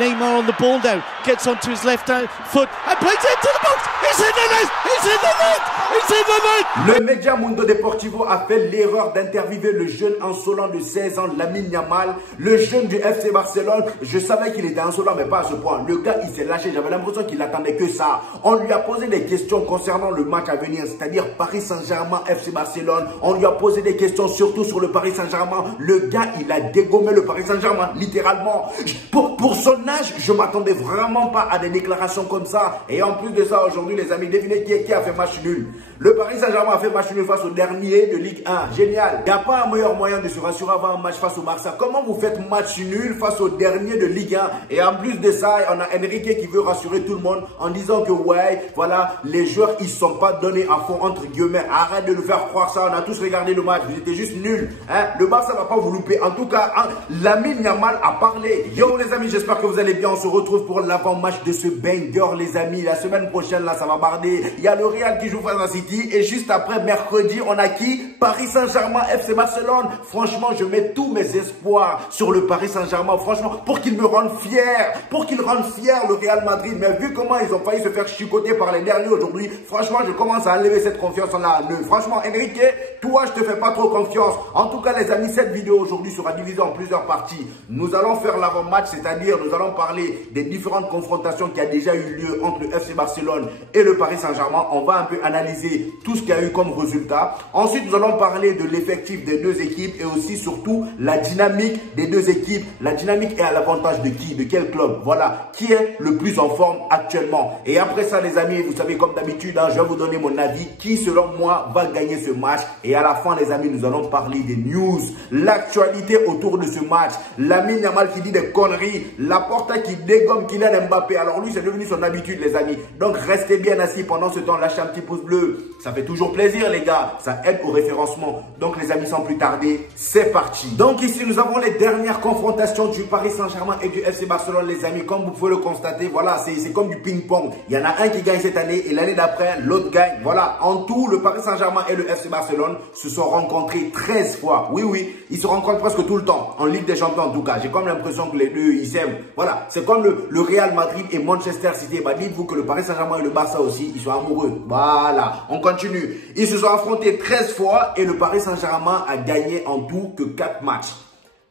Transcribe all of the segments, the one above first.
Neymar on the ball now, gets onto his left foot and plays it into the box. It's in the net! It's in the net! It's in the net! Le Média Mundo Deportivo a fait l'erreur d'interviewer le jeune insolent de 16 ans, Lamine Yamal, le jeune du FC Barcelone. Je savais qu'il était insolent, mais pas à ce point. Le gars, il s'est lâché. J'avais l'impression qu'il attendait que ça. On lui a posé des questions concernant le match à venir, c'est-à-dire Paris Saint-Germain, FC Barcelone. On lui a posé des questions surtout sur le Paris Saint-Germain. Le gars, il a dégommé le Paris Saint-Germain, littéralement. Pour son âge, je m'attendais vraiment pas à des déclarations comme ça. Et en plus de ça, aujourd'hui, les amis, devinez qui a fait match nul. Le Paris Saint-Germain a fait match nul face au dernier de Ligue 1. Génial. Il n'y a pas un meilleur moyen de se rassurer avant un match face au Barça. Comment vous faites match nul face au dernier de Ligue 1? Et en plus de ça, on a Enrique qui veut rassurer tout le monde en disant que ouais, voilà, les joueurs, ils ne sont pas donnés à fond, entre guillemets. Arrête de nous faire croire ça. On a tous regardé le match. Vous étiez juste nuls. Hein? Le Barça ne va pas vous louper. En tout cas, hein, Lamine Yamal a parlé. Yo les amis, j'espère que vous allez bien. On se retrouve pour l'avant-match de ce banger, les amis. La semaine prochaine, là, ça va barder. Il y a le Real qui joue face à City. Et juste après, mercredi, on a qui? Paris Saint-Germain, FC Barcelone. Franchement, je mets tous mes espoirs sur le Paris Saint-Germain. Franchement, pour qu'il me rende fier. Pour qu'il rende fier le Real Madrid. Mais vu comment ils ont failli se faire chicoter par les derniers aujourd'hui, franchement, je commence à enlever cette confiance en la eux. Franchement, Enrique, toi, je te fais pas trop confiance. En tout cas, les amis, cette vidéo aujourd'hui sera divisée en plusieurs parties. Nous allons faire l'avant-match, c'est-à-dire nous allons parler des différentes confrontations qui a déjà eu lieu entre le FC Barcelone et le Paris Saint-Germain. On va un peu analyser tout ce qu'il y a eu comme résultat. Ensuite, nous allons parler de l'effectif des deux équipes et aussi surtout la dynamique des deux équipes. La dynamique est à l'avantage de qui? De quel club? Voilà, qui est le plus en forme actuellement. Et après ça, les amis, vous savez, comme d'habitude, hein, je vais vous donner mon avis. Qui, selon moi, va gagner ce match? Et à la fin, les amis, nous allons parler des news, l'actualité autour de ce match. Lamine Yamal qui dit des conneries, Laporta qui dégomme Kylian Mbappé. Alors lui, c'est devenu son habitude, les amis. Donc, restez bien assis pendant ce temps. Lâchez un petit pouce bleu. Ça fait toujours plaisir, les gars. Ça aide au référencement. Donc, les amis, sans plus tarder, c'est parti. Donc, ici, nous avons les dernières confrontations du Paris Saint-Germain et du FC Barcelone, les amis. Comme vous pouvez le constater, voilà, c'est comme du ping-pong. Il y en a un qui gagne cette année et l'année d'après, l'autre gagne. Voilà, en tout, le Paris Saint-Germain et le FC Barcelone se sont rencontrés 13 fois. Oui, oui, ils se rencontrent presque tout le temps. En Ligue des Champions, en tout cas. J'ai comme l'impression que les deux, ils s'aiment. Voilà, c'est comme le Real Madrid et Manchester City. Bah, dites-vous que le Paris Saint-Germain et le Barça aussi, ils sont amoureux. Voilà, on continue. Ils se sont affrontés 13 fois et le Paris Saint-Germain a gagné en tout que 4 matchs.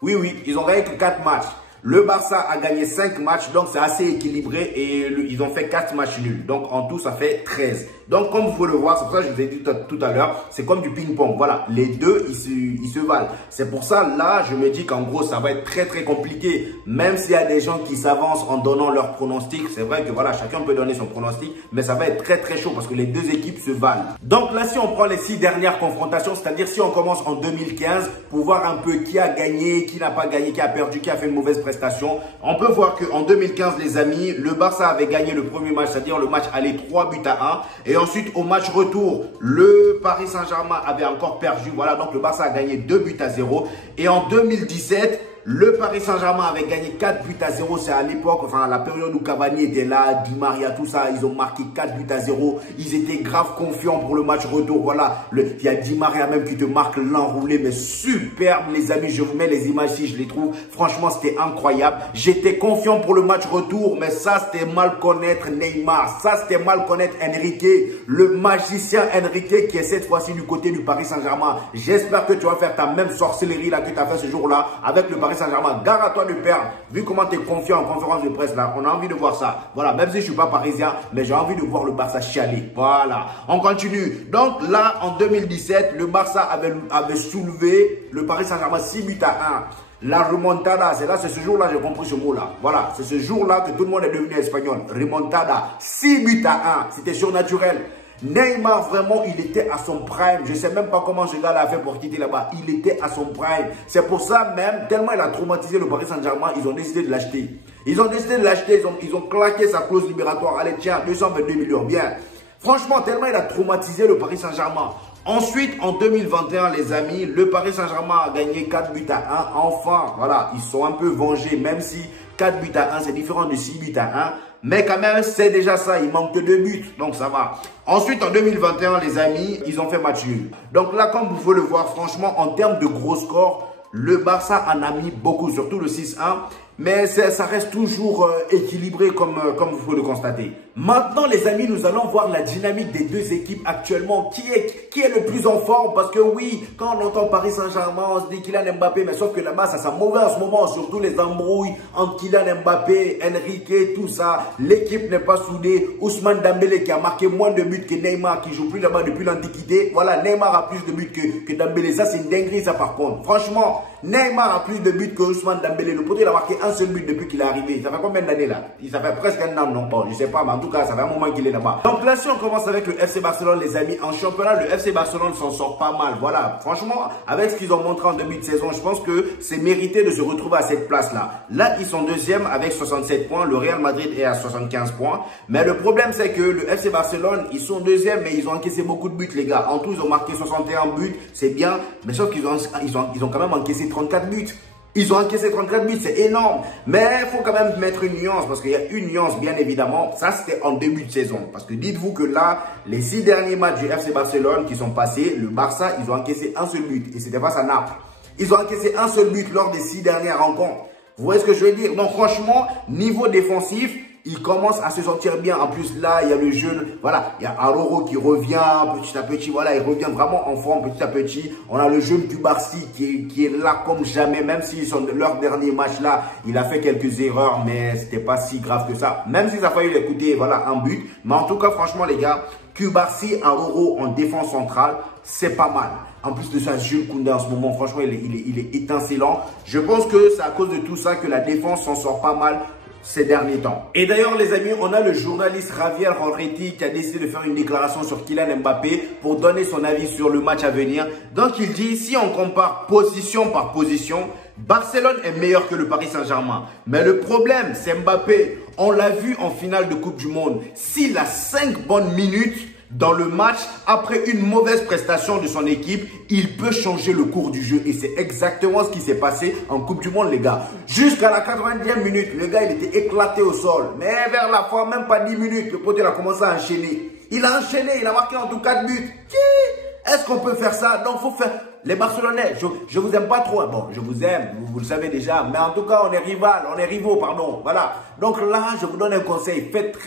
Oui, oui, ils ont gagné que 4 matchs. Le Barça a gagné 5 matchs, donc c'est assez équilibré et ils ont fait 4 matchs nuls. Donc en tout, ça fait 13. Donc comme vous pouvez le voir, c'est pour ça que je vous ai dit tout à l'heure, c'est comme du ping-pong. Voilà, les deux, ils se valent. C'est pour ça, là, je me dis qu'en gros, ça va être très très compliqué. Même s'il y a des gens qui s'avancent en donnant leur pronostic, c'est vrai que voilà, chacun peut donner son pronostic, mais ça va être très très chaud parce que les deux équipes se valent. Donc là, si on prend les 6 dernières confrontations, c'est-à-dire si on commence en 2015, pour voir un peu qui a gagné, qui n'a pas gagné, qui a perdu, qui a fait une mauvaise prestation, on peut voir qu'en 2015, les amis, le Barça avait gagné le premier match, c'est-à-dire le match aller 3 buts à 1. Et ensuite, au match retour, le Paris Saint-Germain avait encore perdu. Voilà, donc le Barça a gagné 2 buts à 0. Et en 2017, le Paris Saint-Germain avait gagné 4 buts à 0. C'est à l'époque, enfin, à la période où Cavani était là, Di Maria, tout ça. Ils ont marqué 4 buts à 0. Ils étaient grave confiants pour le match retour. Voilà, il y a Di Maria même qui te marque l'enroulé, mais superbe, les amis. Je vous mets les images si je les trouve. Franchement, c'était incroyable. J'étais confiant pour le match retour, mais ça, c'était mal connaître Neymar. Ça, c'était mal connaître Enrique, le magicien Enrique qui est cette fois-ci du côté du Paris Saint-Germain. J'espère que tu vas faire ta même sorcellerie là que tu as fait ce jour-là avec le Paris Saint-Germain. Gare à toi de perdre. Vu comment tu es confiant en conférence de presse là, on a envie de voir ça. Voilà, même si je ne suis pas parisien, mais j'ai envie de voir le Barça chialer. Voilà, on continue. Donc là, en 2017, le Barça avait soulevé le Paris Saint-Germain 6 buts à 1. La remontada, c'est ce jour-là, j'ai compris ce mot-là. Voilà, c'est ce jour-là que tout le monde est devenu espagnol. Remontada, 6 buts à 1. C'était surnaturel. Neymar, vraiment, il était à son prime. Je ne sais même pas comment ce gars l'a fait pour quitter là-bas. Il était à son prime. C'est pour ça même, tellement il a traumatisé le Paris Saint-Germain, ils ont décidé de l'acheter. Ils ont décidé de l'acheter, ils ont claqué sa clause libératoire. Allez, tiens, 222 millions, bien. Franchement, tellement il a traumatisé le Paris Saint-Germain. Ensuite, en 2021, les amis, le Paris Saint-Germain a gagné 4 buts à 1. Enfin, voilà, ils sont un peu vengés, même si 4 buts à 1, c'est différent de 6 buts à 1. Mais quand même, c'est déjà ça, il manque que 2 buts, donc ça va. Ensuite, en 2021, les amis, ils ont fait match nul. Donc là, comme vous pouvez le voir, franchement, en termes de gros scores, le Barça en a mis beaucoup, surtout le 6-1. mais ça reste toujours équilibré comme vous pouvez le constater. Maintenant les amis, nous allons voir la dynamique des deux équipes actuellement. Qui est le plus en forme? Parce que oui, quand on entend Paris Saint-Germain, on se dit Kylian Mbappé, mais sauf que là-bas, ça sent mauvais en ce moment, surtout les embrouilles entre Kylian Mbappé, Enrique, tout ça. L'équipe n'est pas soudée. Ousmane Dembélé qui a marqué moins de buts que Neymar, qui joue plus là-bas depuis l'Antiquité. Voilà, Neymar a plus de buts que Dembélé. Ça, c'est une dinguerie, ça, par contre. Franchement, Neymar a plus de buts que Ousmane Dembélé. Le poteau, il a marqué un seul but depuis qu'il est arrivé. Ça fait combien d'années là? Ça fait presque un an, non? Bon, je sais pas, mais en tout cas, ça fait un moment qu'il est là-bas. Donc là, si on commence avec le FC Barcelone, les amis, en championnat, le FC Barcelone s'en sort pas mal. Voilà, franchement, avec ce qu'ils ont montré en début de saison, je pense que c'est mérité de se retrouver à cette place-là. Là, ils sont deuxième avec 67 points. Le Real Madrid est à 75 points. Mais le problème, c'est que le FC Barcelone, ils sont deuxième, mais ils ont encaissé beaucoup de buts, les gars. En tout, ils ont marqué 61 buts. C'est bien, mais sauf qu'ils ont quand même encaissé 34 buts. Ils ont encaissé 34 buts, c'est énorme. Mais il faut quand même mettre une nuance, parce qu'il y a une nuance, bien évidemment. Ça, c'était en début de saison. Parce que dites-vous que là, les 6 derniers matchs du FC Barcelone qui sont passés, le Barça, ils ont encaissé un seul but. Et c'était face à Naples. Ils ont encaissé un seul but lors des 6 dernières rencontres. Vous voyez ce que je veux dire? Donc franchement, niveau défensif, il commence à se sentir bien. En plus, là, il y a le jeune, voilà, il y a Araujo qui revient petit à petit, voilà, il revient vraiment en forme petit à petit. On a le jeune Cubarsí qui est là comme jamais, même s'ils sont de leur dernier match là, il a fait quelques erreurs, mais c'était pas si grave que ça. Même si ça a failli lui coûter, voilà, un but. Mais en tout cas, franchement, les gars, Cubarsí, Araujo en défense centrale, c'est pas mal. En plus de ça, Jules Koundé en ce moment, franchement, il est étincelant. Je pense que c'est à cause de tout ça que la défense s'en sort pas mal ces derniers temps. Et d'ailleurs les amis, on a le journaliste Javier Henretti qui a décidé de faire une déclaration sur Kylian Mbappé pour donner son avis sur le match à venir. Donc il dit, si on compare position par position, Barcelone est meilleur que le Paris Saint-Germain. Mais le problème, c'est Mbappé. On l'a vu en finale de Coupe du Monde. S'il a 5 bonnes minutes dans le match, après une mauvaise prestation de son équipe, il peut changer le cours du jeu. Et c'est exactement ce qui s'est passé en Coupe du Monde, les gars. Jusqu'à la 90e minute, le gars, il était éclaté au sol. Mais vers la fin, même pas 10 minutes, le pote, il a commencé à enchaîner. Il a enchaîné, il a marqué en tout 4 buts. Est-ce qu'on peut faire ça? Donc, faut faire... Les Barcelonais, je vous aime pas trop. Bon, je vous aime, vous le savez déjà. Mais en tout cas, on est rivaux, pardon. Voilà. Donc là, je vous donne un conseil. Faites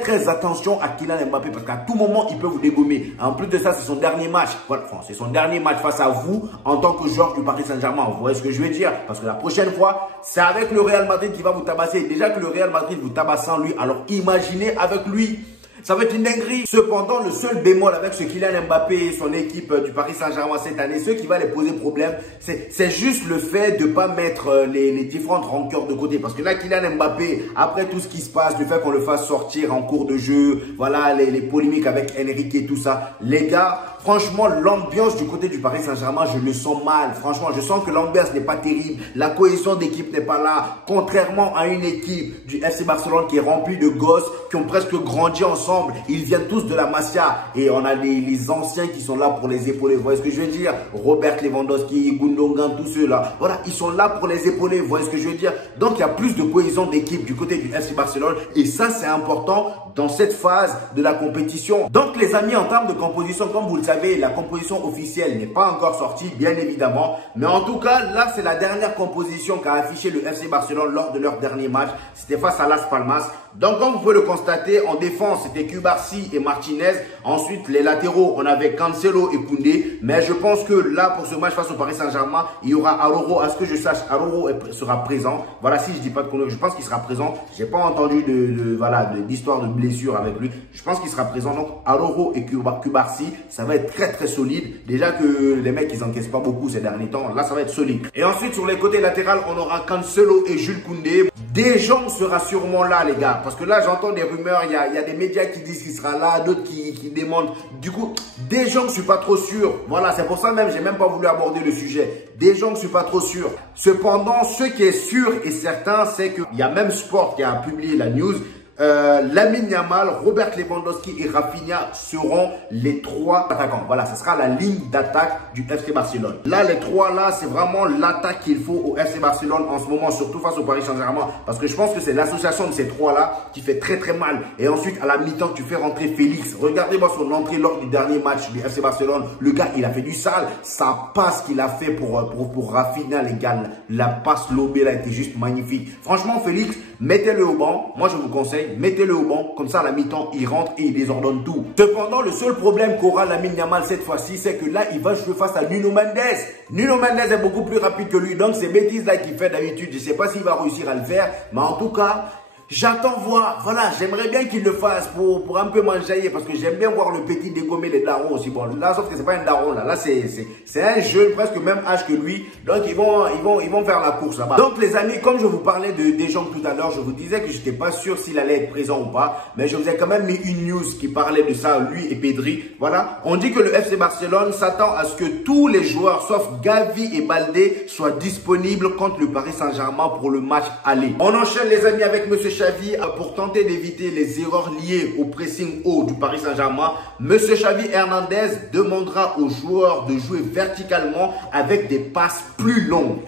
très attention à Kylian Mbappé parce qu'à tout moment, il peut vous dégommer. En plus de ça, c'est son dernier match. Voilà, enfin, c'est son dernier match face à vous en tant que joueur du Paris Saint-Germain. Vous voyez ce que je veux dire? Parce que la prochaine fois, c'est avec le Real Madrid qui va vous tabasser. Déjà que le Real Madrid vous tabasse sans lui, alors imaginez avec lui. Ça va être une dinguerie. Cependant, le seul bémol avec ce Kylian Mbappé et son équipe du Paris Saint-Germain cette année, ce qui va les poser problème, c'est juste le fait de ne pas mettre les différentes rancœurs de côté. Parce que là, Kylian Mbappé, après tout ce qui se passe, le fait qu'on le fasse sortir en cours de jeu, voilà, les polémiques avec Enrique et tout ça, les gars, franchement, l'ambiance du côté du Paris Saint-Germain, je le sens mal. Franchement, je sens que l'ambiance n'est pas terrible. La cohésion d'équipe n'est pas là. Contrairement à une équipe du FC Barcelone qui est remplie de gosses qui ont presque grandi ensemble. Ils viennent tous de la Masia. Et on a les anciens qui sont là pour les épauler. Vous voyez ce que je veux dire? Robert Lewandowski, Gundogan, tous ceux-là. Voilà, ils sont là pour les épauler. Vous voyez ce que je veux dire? Donc, il y a plus de cohésion d'équipe du côté du FC Barcelone. Et ça, c'est important dans cette phase de la compétition. Donc, les amis, en termes de composition, comme vous le savez, la composition officielle n'est pas encore sortie, bien évidemment. Mais en tout cas, là, c'est la dernière composition qu'a affiché le FC Barcelone lors de leur dernier match. C'était face à Las Palmas. Donc, comme vous pouvez le constater, en défense, c'était Cubarsí et Martinez. Ensuite, les latéraux, on avait Cancelo et Koundé. Mais je pense que là, pour ce match face au Paris Saint-Germain, il y aura Araujo. À ce que je sache, Araujo sera présent. Voilà, si je dis pas de conneries, je pense qu'il sera présent. J'ai pas entendu d'histoire de blessure avec lui. Je pense qu'il sera présent. Donc, Araujo et Cubarsí, ça va être très solide. Déjà que les mecs, ils encaissent pas beaucoup ces derniers temps. Là, ça va être solide. Et ensuite, sur les côtés latéraux, on aura Cancelo et Jules Koundé. Deschamps sera sûrement là, les gars. Parce que là, j'entends des rumeurs. Il y a des médias qui disent qu'il sera là, d'autres qui demandent. Du coup, Deschamps, je suis pas trop sûr. Voilà, c'est pour ça même, j'ai même pas voulu aborder le sujet. Deschamps, je suis pas trop sûr. Cependant, ce qui est sûr et certain, c'est qu'il y a même Sport qui a publié la news. Lamine Yamal, Robert Lewandowski et Rafinha seront les 3 attaquants. Voilà, ce sera la ligne d'attaque du FC Barcelone. Là, les 3 là, c'est vraiment l'attaque qu'il faut au FC Barcelone en ce moment, surtout face au Paris Saint-Germain. Parce que je pense que c'est l'association de ces 3 là qui fait très très mal. Et ensuite, à la mi-temps, tu fais rentrer Félix. Regardez-moi son entrée lors du dernier match du FC Barcelone. Le gars, il a fait du sale. Sa passe qu'il a fait pour Rafinha, les gars, la passe lobée là était juste magnifique. Franchement, Félix, mettez-le au banc. Moi, je vous conseille, mettez-le au banc. Comme ça, à la mi-temps, il rentre et il désordonne tout. Cependant, le seul problème qu'aura Lamine Yamal cette fois-ci, c'est que là, il va jouer face à Nuno Mendes. Nuno Mendes est beaucoup plus rapide que lui. Donc, ces bêtises-là qu'il fait d'habitude, je ne sais pas s'il va réussir à le faire. Mais en tout cas, j'attends voir. Voilà, j'aimerais bien qu'il le fasse pour un peu m'enjailler parce que j'aime bien voir le petit dégommer les darons aussi. Bon, là, sauf que c'est pas un daron là. Là, c'est un jeune presque même âge que lui. Donc, ils vont faire la course là-bas. Donc, les amis, comme je vous parlais de Deschamps tout à l'heure, je vous disais que je n'étais pas sûr s'il allait être présent ou pas. Mais je vous ai quand même mis une news qui parlait de ça, lui et Pedri. Voilà, on dit que le FC Barcelone s'attend à ce que tous les joueurs, sauf Gavi et Baldé, soient disponibles contre le Paris Saint-Germain pour le match aller. On enchaîne les amis avec Monsieur Xavi pour tenter d'éviter les erreurs liées au pressing haut du Paris Saint-Germain. Monsieur Xavi Hernandez demandera aux joueurs de jouer verticalement avec des passes plus longues.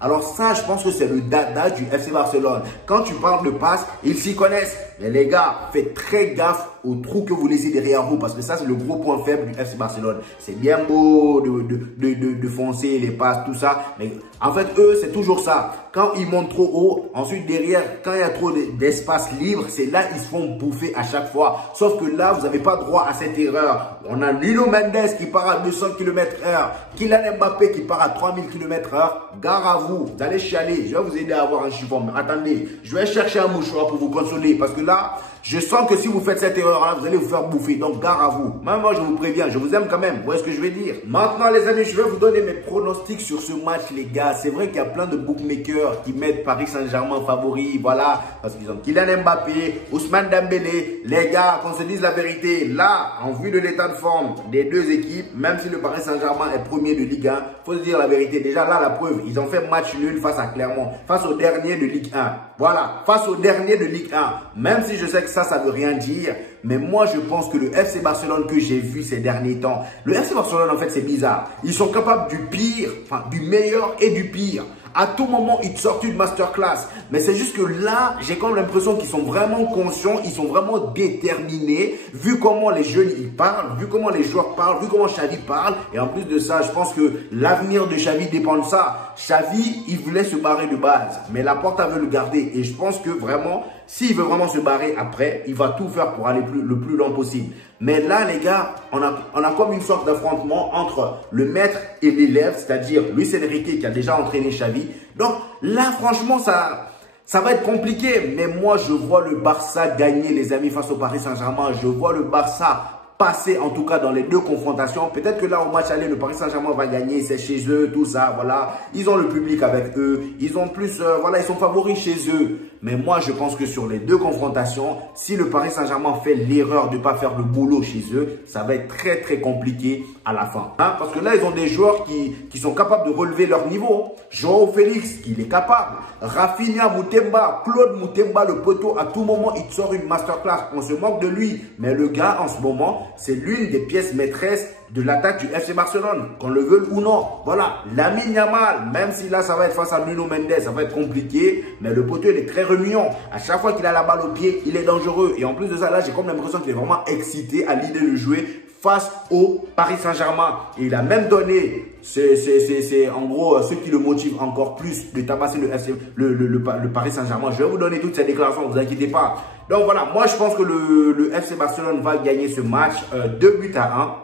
Alors ça, je pense que c'est le dada du FC Barcelone. Quand tu parles de passes, ils s'y connaissent. Mais les gars, faites très gaffe aux trous que vous laissez derrière vous. Parce que ça, c'est le gros point faible du FC Barcelone. C'est bien beau de foncer les passes, tout ça. Mais en fait, eux, c'est toujours ça. Quand ils montent trop haut, ensuite derrière, quand il y a trop d'espace libre, c'est là qu'ils se font bouffer à chaque fois. Sauf que là, vous n'avez pas droit à cette erreur. On a Nuno Mendes qui part à 200 km/h. Kylian Mbappé qui part à 3000 km/h. Gare à vous. Vous allez chialer. Je vais vous aider à avoir un chiffon. Mais attendez, je vais chercher un mouchoir pour vous consoler. Parce que là, je sens que si vous faites cette erreur-là, vous allez vous faire bouffer. Donc, gare à vous. Même moi, je vous préviens. Je vous aime quand même. Vous voyez ce que je vais dire? Maintenant, les amis, je vais vous donner mes pronostics sur ce match, les gars. C'est vrai qu'il y a plein de bookmakers qui mettent Paris Saint-Germain favori. Voilà. Parce qu'ils ont Kylian Mbappé, Ousmane Dembélé. Les gars, qu'on se dise la vérité. Là, en vue de l'état de forme des deux équipes, même si le Paris Saint-Germain est premier de Ligue 1, faut se dire la vérité. Déjà, là, la preuve, ils ont fait match nul face à Clermont. Face au dernier de Ligue 1. Voilà. Face au dernier de Ligue 1. Même si je sais que ça veut rien dire. Mais moi, je pense que le FC Barcelone que j'ai vu ces derniers temps, le FC Barcelone, en fait, c'est bizarre. Ils sont capables du pire, enfin, du meilleur et du pire. À tout moment, ils te sortent une masterclass. Mais c'est juste que là, j'ai quand même l'impression qu'ils sont vraiment conscients, ils sont vraiment déterminés, vu comment les jeunes ils parlent, vu comment les joueurs parlent, vu comment Xavi parle. Et en plus de ça, je pense que l'avenir de Xavi dépend de ça. Xavi, il voulait se barrer de base, mais Laporta veut le garder. Et je pense que vraiment, s'il veut vraiment se barrer après, il va tout faire pour aller le plus loin possible. Mais là, les gars, on a comme une sorte d'affrontement entre le maître et l'élève, c'est-à-dire Luis Enrique qui a déjà entraîné Xavi. Donc là, franchement, ça va être compliqué. Mais moi, je vois le Barça gagner, les amis, face au Paris Saint-Germain. Je vois le Barça passer, en tout cas, dans les deux confrontations. Peut-être que là, au match aller, le Paris Saint-Germain va gagner. C'est chez eux, tout ça, voilà. Ils ont le public avec eux. Ils ont plus, voilà, ils sont favoris chez eux. Mais moi, je pense que sur les deux confrontations, si le Paris Saint-Germain fait l'erreur de ne pas faire le boulot chez eux, ça va être très, très compliqué à la fin. Hein? Parce que là, ils ont des joueurs qui sont capables de relever leur niveau. Joao Félix, il est capable. Rafinha, Moutemba, Claude Moutemba, le poteau, à tout moment, il te sort une masterclass. On se moque de lui. Mais le gars, en ce moment, c'est l'une des pièces maîtresses de l'attaque du FC Barcelone, qu'on le veuille ou non. Voilà, Lamine Yamal, même si là, ça va être face à Nuno Mendes, ça va être compliqué, mais le poteau, il est très remuant. À chaque fois qu'il a la balle au pied, il est dangereux. Et en plus de ça, là, j'ai comme l'impression qu'il est vraiment excité à l'idée de jouer face au Paris Saint-Germain. Et il a même donné, c'est en gros ce qui le motive encore plus de tabasser le Paris Saint-Germain. Je vais vous donner toutes ces déclarations, ne vous inquiétez pas. Donc voilà, moi je pense que le FC Barcelone va gagner ce match 2 buts à 1.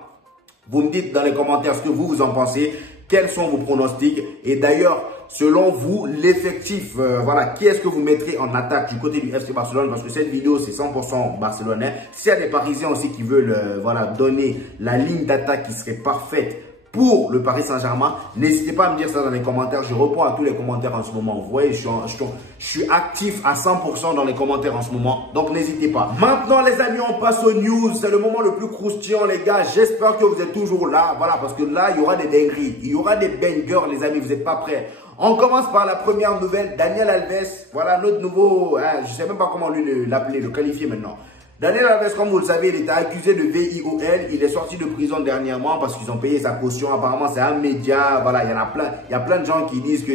Vous me dites dans les commentaires ce que vous en pensez, quels sont vos pronostics. Et d'ailleurs, selon vous, l'effectif, voilà, qui est-ce que vous mettrez en attaque du côté du FC Barcelone? Parce que cette vidéo, c'est 100% barcelonais. S'il y a des Parisiens aussi qui veulent voilà, donner la ligne d'attaque qui serait parfaite pour le Paris Saint-Germain, n'hésitez pas à me dire ça dans les commentaires. Je réponds à tous les commentaires en ce moment. Vous voyez, je suis actif à 100% dans les commentaires en ce moment. Donc, n'hésitez pas. Maintenant, les amis, on passe aux news. C'est le moment le plus croustillant, les gars. J'espère que vous êtes toujours là. Voilà, parce que là, il y aura des dingueries. Il y aura des bangers, les amis. Vous n'êtes pas prêts. On commence par la première nouvelle, Daniel Alves, voilà notre nouveau, je ne sais même pas comment lui l'appeler, le qualifier maintenant. Daniel Alves, comme vous le savez, il était accusé de VIOL, il est sorti de prison dernièrement parce qu'ils ont payé sa caution. Apparemment, c'est un média, voilà, il y a plein de gens qui disent que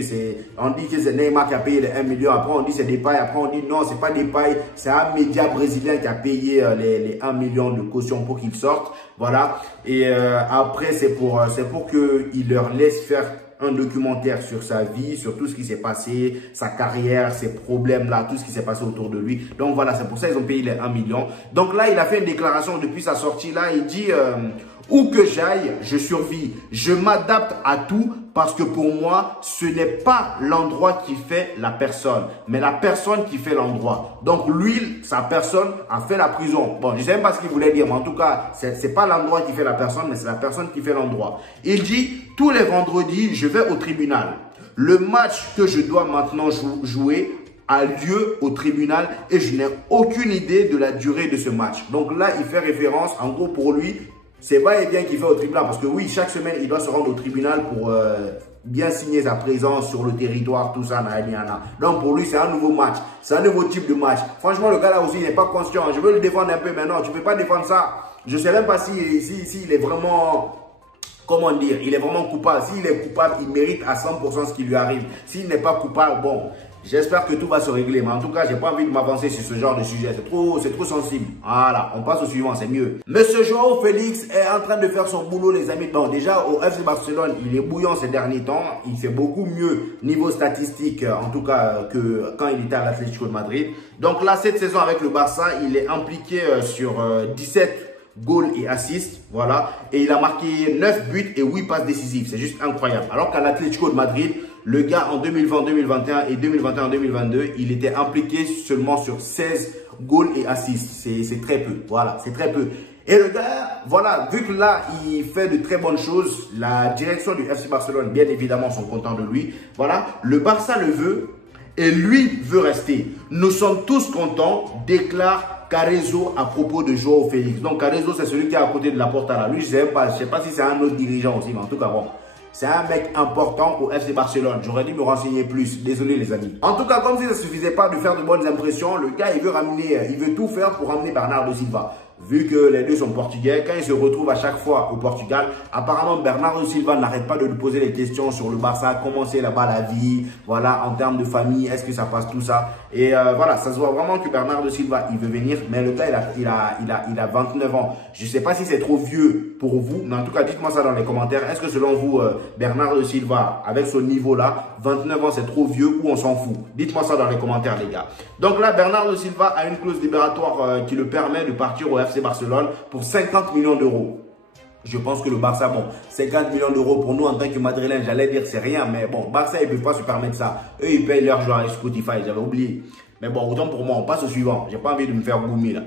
on dit que c'est Neymar qui a payé les 1 million, après on dit c'est Depay, après on dit non, c'est pas Depay, c'est un média brésilien qui a payé les 1 million de caution pour qu'ils sortent, voilà. Et après, c'est pour qu'il leur laisse faire un documentaire sur sa vie, sur tout ce qui s'est passé, sa carrière, ses problèmes là, tout ce qui s'est passé autour de lui. Donc voilà, c'est pour ça qu'ils ont payé les 1 million. Donc là, il a fait une déclaration depuis sa sortie là, il dit où que j'aille, je survis. Je m'adapte à tout parce que pour moi, ce n'est pas l'endroit qui fait la personne, mais la personne qui fait l'endroit. Donc lui, sa personne a fait la prison. Bon, je ne sais même pas ce qu'il voulait dire, mais en tout cas, c'est pas l'endroit qui fait la personne, mais c'est la personne qui fait l'endroit. Il dit, tous les vendredis, je vais au tribunal. Le match que je dois maintenant jouer a lieu au tribunal et je n'ai aucune idée de la durée de ce match. Donc là, il fait référence, en gros pour lui, c'est pas et bien qu'il fait au tribunal parce que oui, chaque semaine, il doit se rendre au tribunal pour bien signer sa présence sur le territoire, tout ça, nana. Donc pour lui, c'est un nouveau match. C'est un nouveau type de match. Franchement, le gars là aussi, il n'est pas conscient. Je veux le défendre un peu maintenant. Tu ne peux pas défendre ça. Je ne sais même pas si il est vraiment... Comment dire, il est vraiment coupable. S'il est coupable, il mérite à 100% ce qui lui arrive. S'il n'est pas coupable, bon, j'espère que tout va se régler. Mais en tout cas, j'ai pas envie de m'avancer sur ce genre de sujet. C'est trop sensible. Voilà, on passe au suivant, c'est mieux. Monsieur Joao Félix est en train de faire son boulot, les amis. Bon, déjà, au FC Barcelone, il est bouillant ces derniers temps. Il fait beaucoup mieux niveau statistique, en tout cas, que quand il était à l'Atlético de Madrid. Donc là, cette saison avec le Barça, il est impliqué sur 17 goals et assists, voilà, et il a marqué 9 buts et 8 passes décisives, c'est juste incroyable. Alors qu'à l'Atlético de Madrid, le gars en 2020-2021 et 2021-2022, il était impliqué seulement sur 16 goals et assists, c'est très peu, voilà, c'est très peu. Et le gars, voilà, vu que là, il fait de très bonnes choses, la direction du FC Barcelone, bien évidemment, sont contents de lui, voilà, le Barça le veut et lui veut rester. Nous sommes tous contents, déclare Carrezo à propos de Joao Félix. Donc Carrezo, c'est celui qui est à côté de la Porta. Lui, je ne sais pas si c'est un autre dirigeant aussi, mais en tout cas, bon, c'est un mec important au FC Barcelone. J'aurais dû me renseigner plus. Désolé les amis. En tout cas, comme si ça ne suffisait pas de faire de bonnes impressions, le gars, il veut tout faire pour ramener Bernardo Silva. Vu que les deux sont portugais, quand ils se retrouvent à chaque fois au Portugal, apparemment Bernardo Silva n'arrête pas de lui poser des questions sur le Barça, comment c'est là-bas la vie, voilà, en termes de famille, est-ce que ça passe tout ça. Et voilà, ça se voit vraiment que Bernardo Silva, il veut venir, mais le gars, il a 29 ans. Je ne sais pas si c'est trop vieux pour vous, mais en tout cas, dites-moi ça dans les commentaires. Est-ce que selon vous, Bernardo Silva, avec ce niveau-là, 29 ans, c'est trop vieux ou on s'en fout? Dites-moi ça dans les commentaires, les gars. Donc là, Bernardo Silva a une clause libératoire qui le permet de partir au FC Barcelone pour 50 millions d'euros. Je pense que le Barça, bon, 50 millions d'euros pour nous en tant que Madrilène, j'allais dire c'est rien, mais bon, Barça, ils ne peuvent pas se permettre ça. Eux, ils payent leurs joueurs avec Spotify, j'avais oublié. Mais bon, autant pour moi, on passe au suivant. J'ai pas envie de me faire goumer là.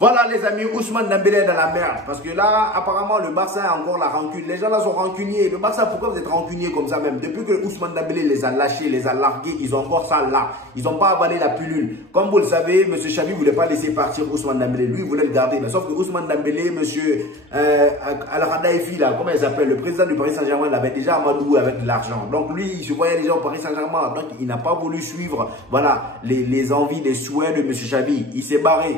Voilà les amis, Ousmane Dembélé est dans la merde. Parce que là, apparemment, le Barça a encore la rancune. Les gens là sont rancuniers. Le Barça, pourquoi vous êtes rancuniers comme ça même? Depuis que Ousmane Dembélé les a lâchés, les a largués, ils ont encore ça là. Ils n'ont pas avalé la pilule. Comme vous le savez, M. Xavi ne voulait pas laisser partir Ousmane Dembélé. Lui, il voulait le garder. Mais sauf que Ousmane Dembélé, M. Al-Radaifi, là, comment il s'appelle? Le président du Paris Saint-Germain l'avait déjà amadoué avec de l'argent. Donc lui, il se voyait déjà au Paris Saint-Germain. Donc il n'a pas voulu suivre, voilà, les envies, les souhaits de M. Xavi. Il s'est barré.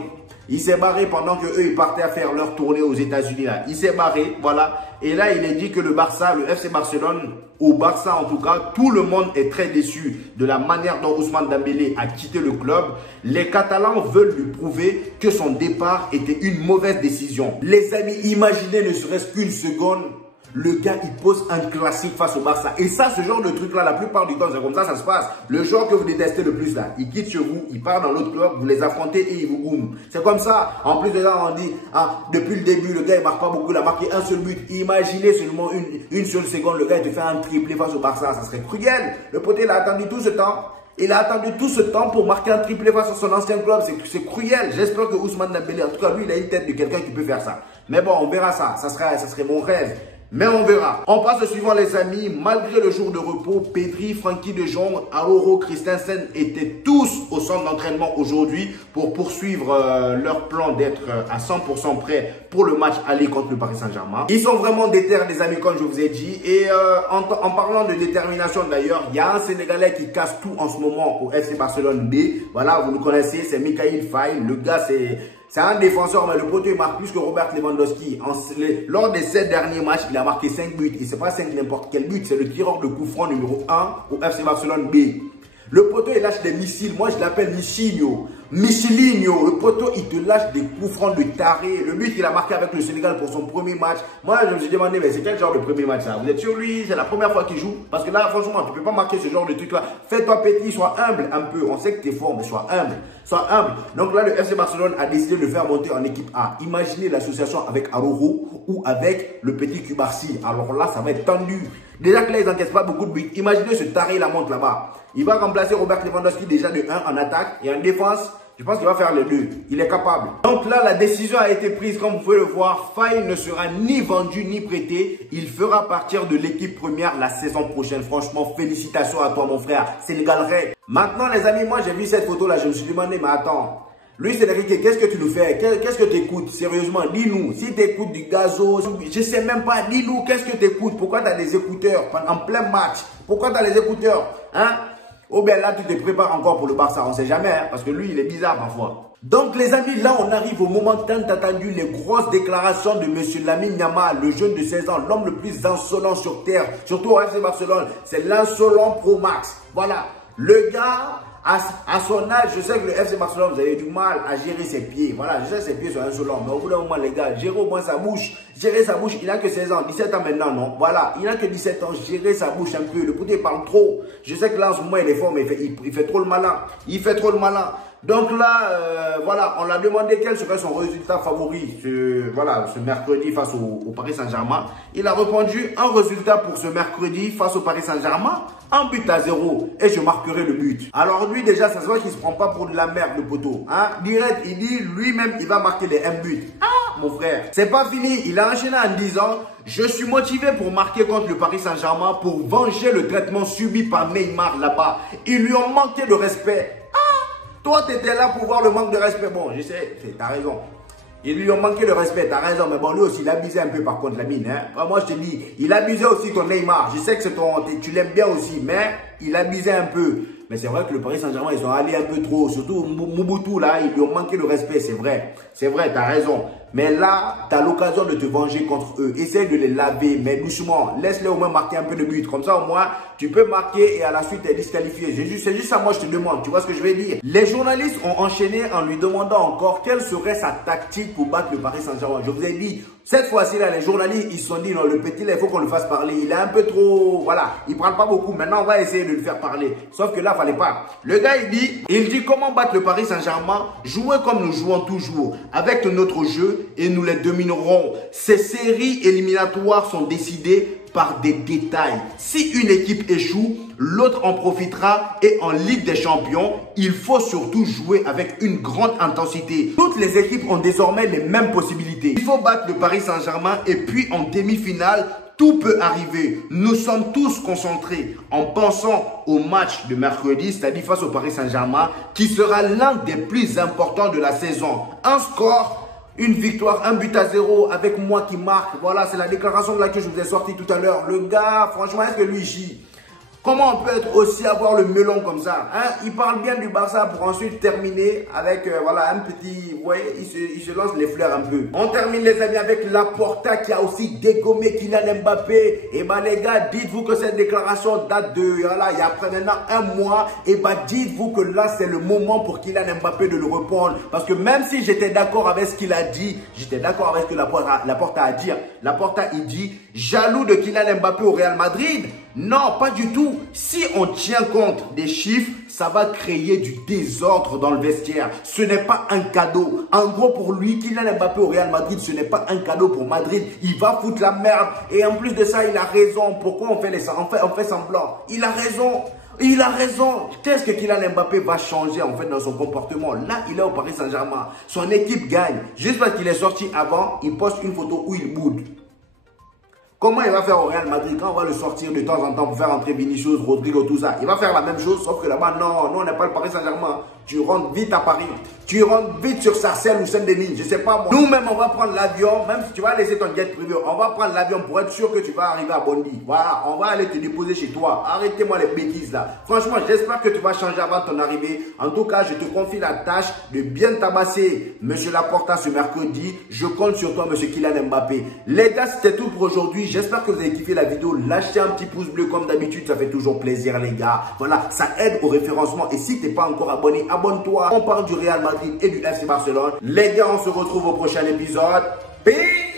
Il s'est barré pendant que eux ils partaient à faire leur tournée aux États-Unis là. Il s'est barré, voilà. Et là, il est dit que le Barça, le FC Barcelone, au Barça en tout cas, tout le monde est très déçu de la manière dont Ousmane Dembélé a quitté le club. Les Catalans veulent lui prouver que son départ était une mauvaise décision. Les amis, imaginez ne serait-ce qu'une seconde. Le gars, il pose un classique face au Barça. Et ça, ce genre de truc-là, la plupart du temps, c'est comme ça se passe. Le joueur que vous détestez le plus, là, il quitte chez vous, il part dans l'autre club, vous les affrontez et il vous goume. C'est comme ça. En plus de ça, on dit, ah, depuis le début, le gars, il marque pas beaucoup, il a marqué un seul but. Imaginez seulement une seule seconde, le gars, il te fait un triplé face au Barça. Ça serait cruel. Le poté, il a attendu tout ce temps. Il a attendu tout ce temps pour marquer un triplé face à son ancien club. C'est cruel. J'espère que Ousmane Dembélé, en tout cas, lui, il a une tête de quelqu'un qui peut faire ça. Mais bon, on verra ça. Ça serait mon rêve. Mais on verra. On passe au suivant les amis. Malgré le jour de repos, Pedri, Frenkie de Jong, Araujo, Christensen étaient tous au centre d'entraînement aujourd'hui pour poursuivre leur plan d'être à 100% prêts pour le match aller contre le Paris Saint-Germain. Ils sont vraiment déter les amis comme je vous ai dit. Et en parlant de détermination d'ailleurs, il y a un Sénégalais qui casse tout en ce moment au FC Barcelone B. Voilà, vous le connaissez, c'est Mikayil Faye. Le gars c'est un défenseur, mais le poteau il marque plus que Robert Lewandowski. Lors des 7 derniers matchs, il a marqué 5 buts. Et ce n'est pas 5 n'importe quel but, c'est le tireur de coup franc numéro 1 au FC Barcelone B. Le poteau il lâche des missiles, moi je l'appelle Michilinho. Le poteau il te lâche des coups francs de taré. Le but qu'il a marqué avec le Sénégal pour son premier match. Moi je me suis demandé, mais c'est quel genre de premier match ça? Vous êtes sûr lui, c'est la première fois qu'il joue? Parce que là franchement tu peux pas marquer ce genre de truc là. Fais-toi petit, sois humble un peu. On sait que tu es fort mais sois humble. Sois humble. Donc là le FC Barcelone a décidé de le faire monter en équipe A. Imaginez l'association avec Araujo ou avec le petit Cubarsi. Alors là ça va être tendu. Déjà que là ils n'encaissent pas beaucoup de buts. Imaginez ce taré la monte là-bas. Il va remplacer Robert Lewandowski déjà de 1 en attaque et en défense. Je pense qu'il va faire les deux. Il est capable. Donc là, la décision a été prise. Comme vous pouvez le voir, Faye ne sera ni vendu ni prêté. Il fera partir de l'équipe première la saison prochaine. Franchement, félicitations à toi, mon frère. Sénégal Red. Maintenant, les amis, moi, j'ai vu cette photo-là. Je me suis demandé, mais attends. Luis Enrique, qu'est-ce que tu nous fais? Qu'est-ce que tu écoutes? Sérieusement, dis-nous. Si tu écoutes du gazo, je ne sais même pas. Dis-nous, qu'est-ce que tu écoutes? Pourquoi tu as des écouteurs en plein match? Pourquoi tu as les écouteurs? Hein? Oh ben là, tu te prépares encore pour le Barça, on ne sait jamais, hein, parce que lui, il est bizarre parfois. Donc les amis, là on arrive au moment tant attendu, les grosses déclarations de M. Lamine Yamal, le jeune de 16 ans, l'homme le plus insolent sur terre, surtout au FC Barcelone, c'est l'insolent Pro Max. Voilà, le gars, à son âge, je sais que le FC Barcelone, vous avez du mal à gérer ses pieds. Voilà, je sais que ses pieds sont insolents, mais au bout d'un moment les gars, gérer au moins sa bouche. Gérer sa bouche, il n'a que 16 ans, 17 ans maintenant, non? Voilà, il n'a que 17 ans, gérer sa bouche un peu. Le poteau parle trop. Je sais que là en ce moment il est fort, mais il fait trop le malin. Il fait trop le malin. Donc là, voilà, on l'a demandé quel serait son résultat favori ce mercredi face au Paris Saint-Germain. Il a répondu un résultat pour ce mercredi face au Paris Saint-Germain, 1-0 et je marquerai le but. Alors lui déjà, ça se voit qu'il ne se prend pas pour de la merde le poteau. Hein? Direct, il dit lui-même il va marquer les 1 but. Ah mon frère, c'est pas fini, il a enchaîné en disant « Je suis motivé pour marquer contre le Paris Saint-Germain pour venger le traitement subi par Neymar là-bas. Ils lui ont manqué de respect. » Toi, tu étais là pour voir le manque de respect. Bon, je sais, t'as raison. Ils lui ont manqué de respect, t'as raison. Mais bon, lui aussi, il abusait un peu par contre, la mine. Hein. Moi, je te dis, il abusait aussi ton Neymar. Je sais que tu l'aimes bien aussi, mais il abusait un peu. Mais c'est vrai que le Paris Saint-Germain, ils sont allés un peu trop. Surtout Mobutu, là, ils lui ont manqué de respect, c'est vrai. C'est vrai, t'as raison. Mais là, tu as l'occasion de te venger contre eux. Essaye de les laver, mais doucement. Laisse-les au moins marquer un peu de but. Comme ça, au moins, tu peux marquer et à la suite, tu es disqualifié. C'est juste ça, moi, je te demande. Tu vois ce que je vais dire? Les journalistes ont enchaîné en lui demandant encore quelle serait sa tactique pour battre le Paris Saint-Germain. Je vous ai dit, cette fois-ci, là, les journalistes, ils se sont dit, non, le petit, là, il faut qu'on le fasse parler. Il est un peu trop, voilà, il parle pas beaucoup. Maintenant, on va essayer de le faire parler. Sauf que là, fallait pas. Le gars, il dit comment battre le Paris Saint-Germain? Jouer comme nous jouons toujours, avec notre jeu et nous les dominerons. Ces séries éliminatoires sont décidées par des détails. Si une équipe échoue, l'autre en profitera et en Ligue des Champions, il faut surtout jouer avec une grande intensité. Toutes les équipes ont désormais les mêmes possibilités. Il faut battre le Paris Saint-Germain et puis en demi-finale, tout peut arriver. Nous sommes tous concentrés en pensant au match de mercredi, c'est-à-dire face au Paris Saint-Germain, qui sera l'un des plus importants de la saison. Un score, une victoire, 1-0 avec moi qui marque. Voilà, c'est la déclaration de laquelle je vous ai sorti tout à l'heure. Le gars, franchement, est-ce que lui chie? Comment on peut être aussi avoir le melon comme ça, hein? Il parle bien du Barça pour ensuite terminer avec voilà un petit, vous voyez, il se lance les fleurs un peu. On termine les amis avec Laporta qui a aussi dégommé Kylian Mbappé. Et bah les gars, dites-vous que cette déclaration date de, voilà, il y a après maintenant 1 mois. Et bah dites-vous que là c'est le moment pour Kylian Mbappé de le répondre. Parce que même si j'étais d'accord avec ce qu'il a dit, j'étais d'accord avec ce que Laporta a dit. Laporta il dit, jaloux de Kylian Mbappé au Real Madrid. Non, pas du tout. Si on tient compte des chiffres, ça va créer du désordre dans le vestiaire. Ce n'est pas un cadeau. En gros, pour lui, Kylian Mbappé au Real Madrid, ce n'est pas un cadeau pour Madrid. Il va foutre la merde. Et en plus de ça, il a raison. Pourquoi on fait semblant? Il a raison. Il a raison. Qu'est-ce que Kylian Mbappé va changer en fait dans son comportement? Là, il est au Paris Saint-Germain. Son équipe gagne. Juste parce qu'il est sorti avant, il poste une photo où il boude. Comment il va faire au Real Madrid quand on va le sortir de temps en temps pour faire entrer Vinicius, Rodrigo, tout ça? Il va faire la même chose, sauf que là-bas, non, nous on n'est pas le Paris Saint-Germain. Tu rentres vite à Paris. Tu rentres vite sur Sarcelles ou Saint-Denis. Je sais pas moi. Nous-mêmes, on va prendre l'avion. Même si tu vas laisser ton jet privé, on va prendre l'avion pour être sûr que tu vas arriver à Bondy. Voilà, on va aller te déposer chez toi. Arrêtez-moi les bêtises là. Franchement, j'espère que tu vas changer avant ton arrivée. En tout cas, je te confie la tâche de bien tabasser Monsieur Laporta ce mercredi. Je compte sur toi, Monsieur Kylian Mbappé. Les gars, c'était tout pour aujourd'hui. J'espère que vous avez kiffé la vidéo. Lâchez un petit pouce bleu comme d'habitude. Ça fait toujours plaisir, les gars. Voilà, ça aide au référencement. Et si tu n'es pas encore abonné, abonne-toi. On parle du Real Madrid et du FC Barcelone. Les gars, on se retrouve au prochain épisode. Peace!